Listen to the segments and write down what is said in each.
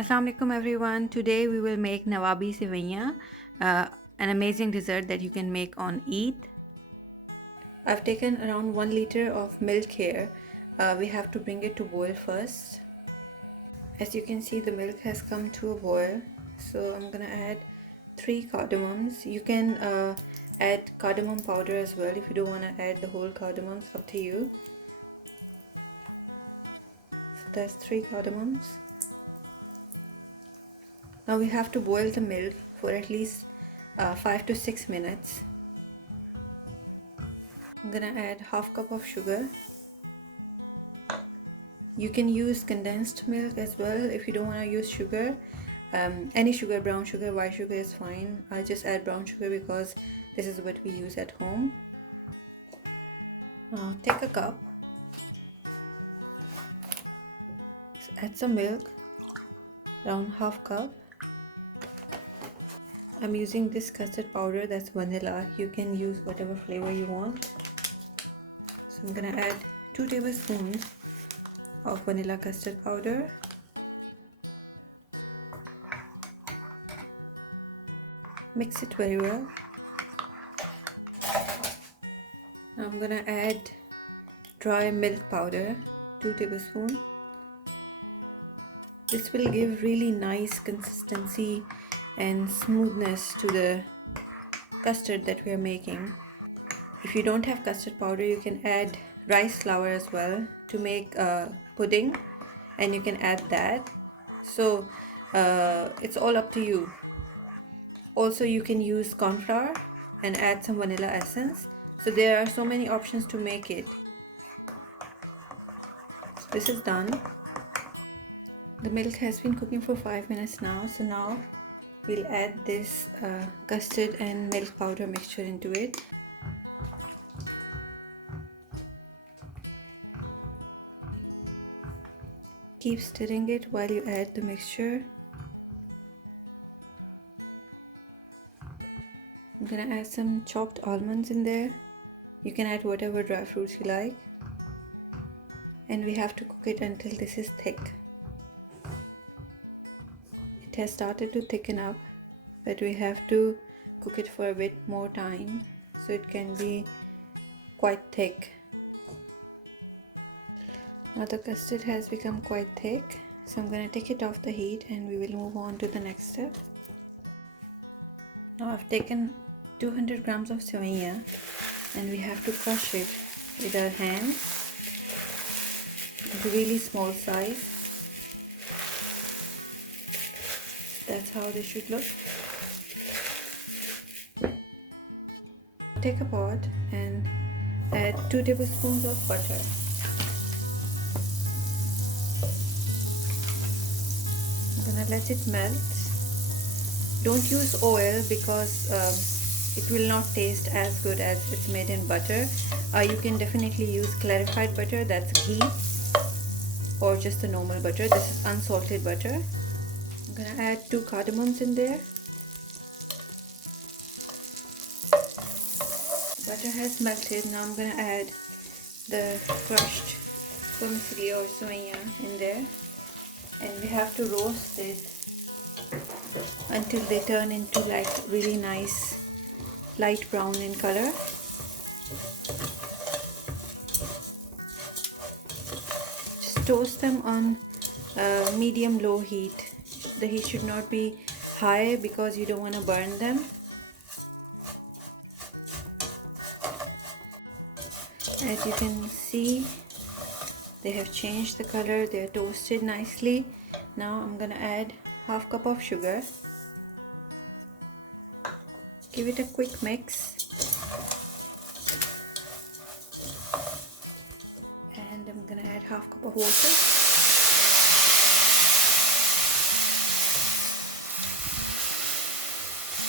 Assalamu alaikum everyone. Today we will make Nawabi Semai, an amazing dessert that you can make on Eid. I've taken around 1 liter of milk here. We have to bring it to boil first. As you can see, the milk has come to a boil. So I'm gonna add 3 cardamoms. You can add cardamom powder as well if you don't want to add the whole cardamoms, up to you. So that's 3 cardamoms. Now we have to boil the milk for at least 5 to 6 minutes. I'm gonna add half cup of sugar. You can use condensed milk as well if you don't want to use sugar. Any sugar, brown sugar, white sugar is fine. I just add brown sugar because this is what we use at home. Now take a cup, add some milk, around half cup. I'm using this custard powder, that's vanilla. You can use whatever flavor you want. So I'm gonna add 2 tablespoons of vanilla custard powder. Mix it very well. Now I'm gonna add dry milk powder, 2 tablespoons. This will give really nice consistency and smoothness to the custard that we are making. If you don't have custard powder, you can add rice flour as well to make pudding, and you can add that. So it's all up to you. Also, you can use corn flour and add some vanilla essence. So there are so many options to make it. So this is done. The milk has been cooking for 5 minutes now. So now we'll add this custard and milk powder mixture into it. Keep stirring it while you add the mixture. I'm gonna add some chopped almonds in there. You can add whatever dry fruits you like. And we have to cook it until this is thick. It has started to thicken up, but we have to cook it for a bit more time so it can be quite thick. Now the custard has become quite thick, so I'm going to take it off the heat and we will move on to the next step. Now I've taken 200 grams of sevaiya and we have to crush it with our hands into really small size. That's how they should look. Take a pot and add 2 tablespoons of butter. I'm gonna let it melt. Don't use oil because it will not taste as good as it's made in butter. You can definitely use clarified butter, that's ghee, or just the normal butter. This is unsalted butter. I'm gonna add 2 cardamoms in there. Butter has melted. Now I'm gonna add the crushed vermicelli or sevaiya in there, and we have to roast it until they turn into like really nice light brown in color. Just toast them on medium-low heat. The heat should not be high because you don't want to burn them. As you can see, they have changed the color, they are toasted nicely. Now I'm gonna add half cup of sugar. Give it a quick mix. And I'm gonna add half cup of water.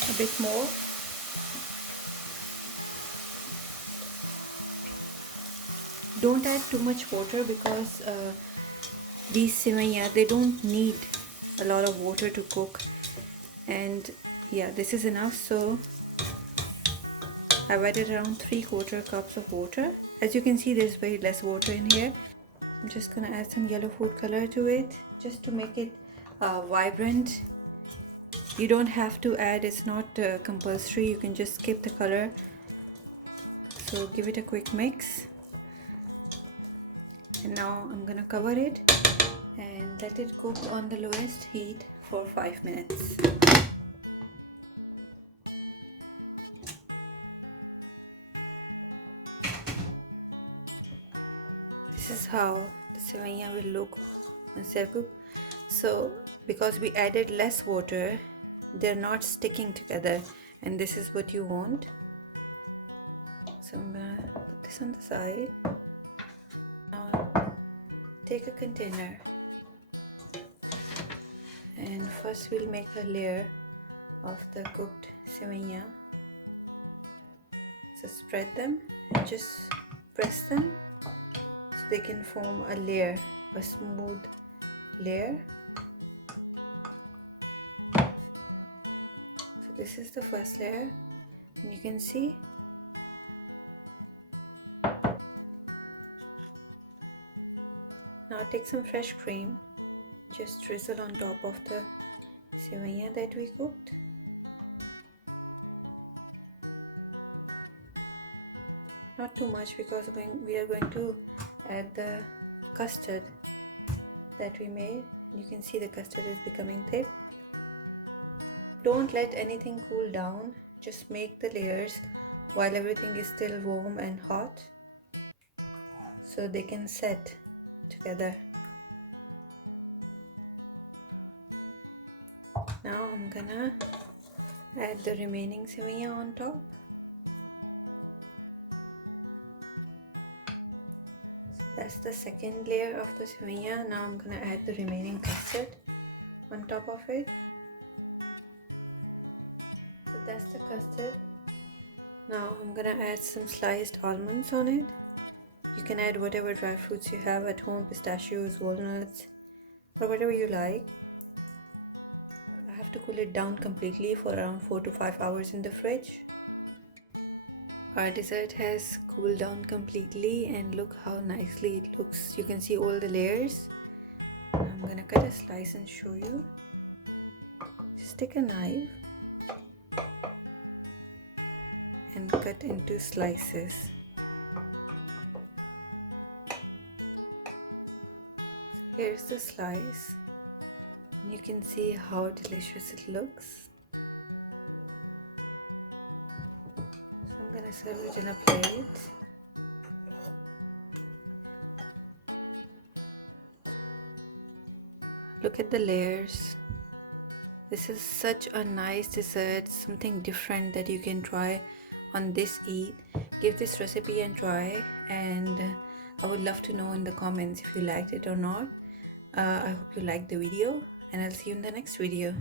A bit more. Don't add too much water because these sevaiya, they don't need a lot of water to cook. And yeah, this is enough. So I've added around 3/4 cups of water. As you can see, there's very less water in here. I'm just gonna add some yellow food color to it just to make it vibrant. You don't have to add, it's not compulsory, you can just skip the color. So give it a quick mix, and now I'm gonna cover it and let it cook on the lowest heat for 5 minutes. This is how the sevaiya will look once they're cooked. So because we added less water, they're not sticking together, and this is what you want. So I'm gonna put this on the side. Now take a container, and first we'll make a layer of the cooked sevaiya. So spread them and just press them so they can form a layer, a smooth layer. So this is the first layer, and you can see now take some fresh cream, just drizzle on top of the sevaiya that we cooked. Not too much, because we are going to add the custard that we made. You can see the custard is becoming thick. Don't let anything cool down, just make the layers while everything is still warm and hot so they can set together. Now I'm gonna add the remaining sevaiya on top. That's the second layer of the sevaiya. Now I'm gonna add the remaining custard on top of it. So that's the custard. Now I'm gonna add some sliced almonds on it. You can add whatever dry fruits you have at home, pistachios, walnuts, or whatever you like. I have to cool it down completely for around 4 to 5 hours in the fridge. Our dessert has cooled down completely, and look how nicely it looks. You can see all the layers. I'm gonna cut a slice and show you. Just take a knife and cut into slices. Here's the slice. You can see how delicious it looks. So I'm gonna serve it in a plate. Look at the layers. This is such a nice dessert, something different that you can try on this Eid. Give this recipe and try, and I would love to know in the comments if you liked it or not. I hope you liked the video, and I'll see you in the next video.